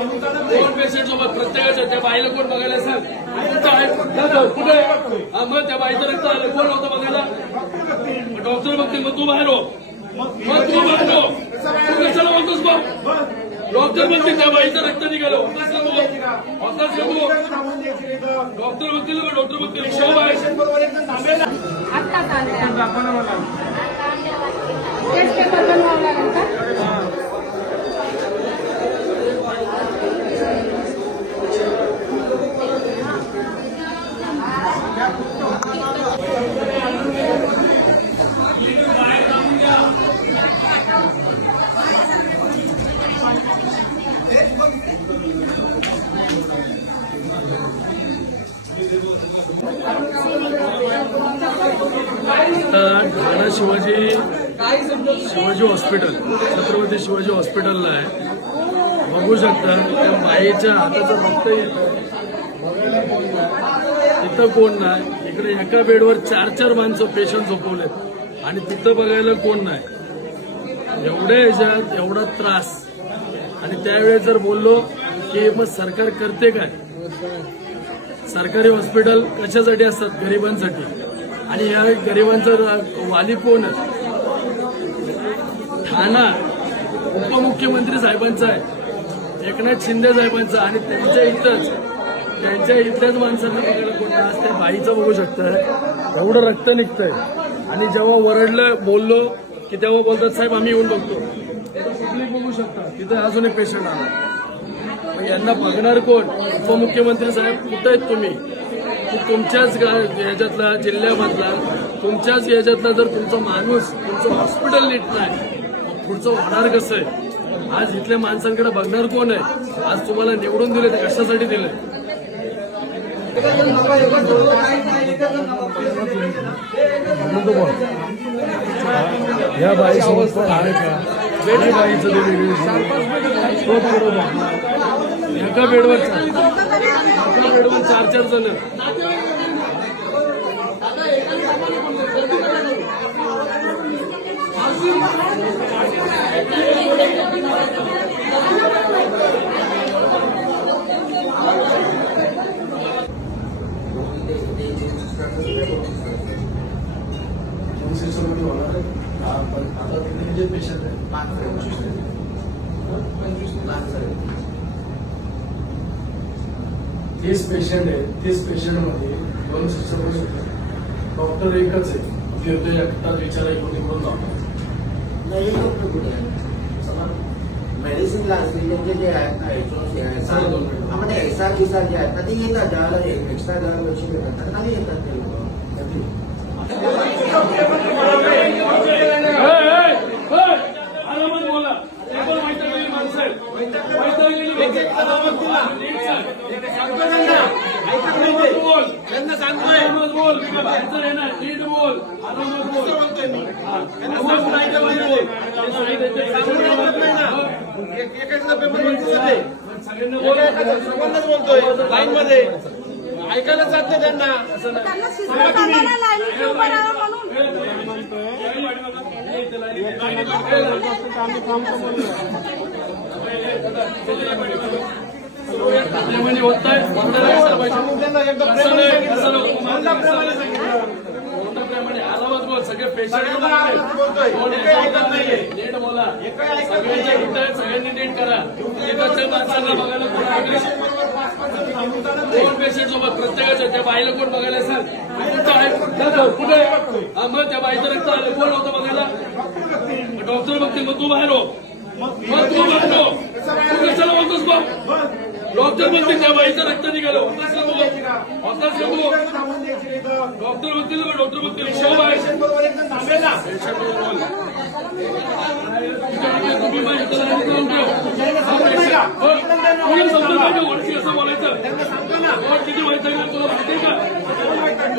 दोन पेशंट सोबत प्रत्येकाच्या त्या बाईला कोण बघायला सांग कुठं? हा, मग त्या बाईचं रक्त आलं. कोण होतं बघायला? डॉक्टर बघतील मग तू बाहेर हो. मग तू बाहेर हो. तू कशाला बोलतोस मग? डॉक्टर बघतील त्या बाईचं रक्त निघालं. का तू डॉक्टर बघतील डॉक्टर बघतील आत्ताच आले टेस्ट पेपर बनवावं लागेल का आता ठाणा शिवाजी शिवाजी हॉस्पिटल छत्रपती शिवाजी हॉस्पिटलला आहे. बघू शकता त्या बाईच्या हाताचं रक्त तिथं कोण नाही? इकडे एका बेडवर चार चार माणसं पेशंट झोपवलेत. आणि तिथं बघायला कोण नाही? एवढ्या ह्याच्यात एवढा त्रास. आणि त्यावेळेस जर बोललो की मग सरकार करते काय? सरकारी हॉस्पिटल कशासाठी असतात? गरिबांसाठी. आणि या गरिबांचा वाली कोण ठाणा उपमुख्यमंत्री साहेबांचा आहे. एकनाथ शिंदे साहेबांचा आणि त्यांच्या इथंच. त्यांच्या इथल्याच माणसांना बघायला कोण आज त्या बाईचं बघू शकताय एवढं रक्त निघतंय. आणि जेव्हा वरडलं बोललो की तेव्हा बोलतात साहेब आम्ही येऊन बघतो. कुठली बघू शकता तिथं अजून एक पेशंट आला. मग यांना बघणार कोण? उपमुख्यमंत्री साहेब कुठं आहेत तुम्ही? की तुमच्याच गा- याच्यातला जिल्ह्यामधला. तुमच्याच याच्यातला जर तुमचा माणूस तुमचं हॉस्पिटल नीट नाही पुढचं होणार कसं आहे? आज इथल्या माणसांकडे बघणार कोण आहे? आज तुम्हाला निवडून दिले ते कशासाठी दिले या बाई समजतं आहे का? बेडी बाईचं ते वेगळी तो बरोबर. एका बेडवर एका बेडवर चार चार जण. तीस पेशंट आहे. तीस पेशंटमध्ये दोन सिस्टर होते डॉक्टर एकच आहे. एकटाच विचारा इकडून तिकडून जातो. नवीन डॉक्टर कुठे आहे? मेडिसिन लागलेले जे आहेत ना दोन. आपण एस आर बिसार जे आहेत ना ते येतात एक्स्ट्रा दर लक्ष देतात येतात ते लोक कधी आरामात बोला ते पण वैतागलेली माणसं आहेत वैतागलेली माणसं. नीट सांग. बोल आरामात बोल मी काय बाहेरचं नाही ना नीट बोल आरामात बोल हा. ते सांगितलं ते सगळ्यांना बोल लाईन मध्ये ऐकायला जात नाही त्यांना त्यांना म्हणजे त्यांना नाही. प्रेमाने सांगितलं. मोठ्याप्रमाणे बोल सगळे नाहीये. नीट बोला सगळ्यांनी नीट करा एकाच्या माणसाला बघायला दोन पेशंट सोबत प्रत्येकाच्या त्या बाईला कोण बघायला सांग कुठं आहे? आहे? हा, मग त्या बाईचं रक्त आलं कोण होतं बघायला डॉक्टर बघतील मग तू बाहेर हो मग तू बाहेर हो तू कशाला बोलतोस बघ डॉक्टर बघतील त्या बाईचं रक्त निघालं. का तू डॉक्टर मग डॉक्टर बघतील शोभ आहे तुम्ही माहिती असं बोलायचं किती वैतागलं तुला माहिती आहे का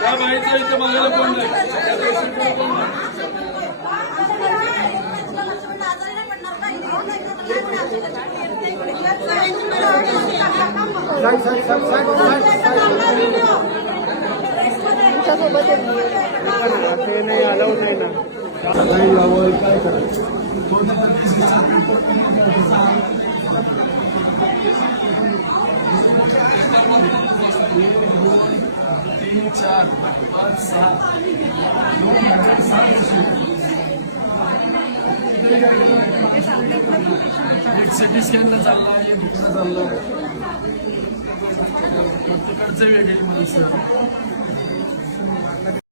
त्या बाईचं इथं बघायला कोण नाही? नाही ना काय करायचं तो तिथं दिसला. तीन चार पाच सहा एक सिटी स्कॅनला चालला एक इकडं चाललं. प्रत्येकाचं वेगळी माणसं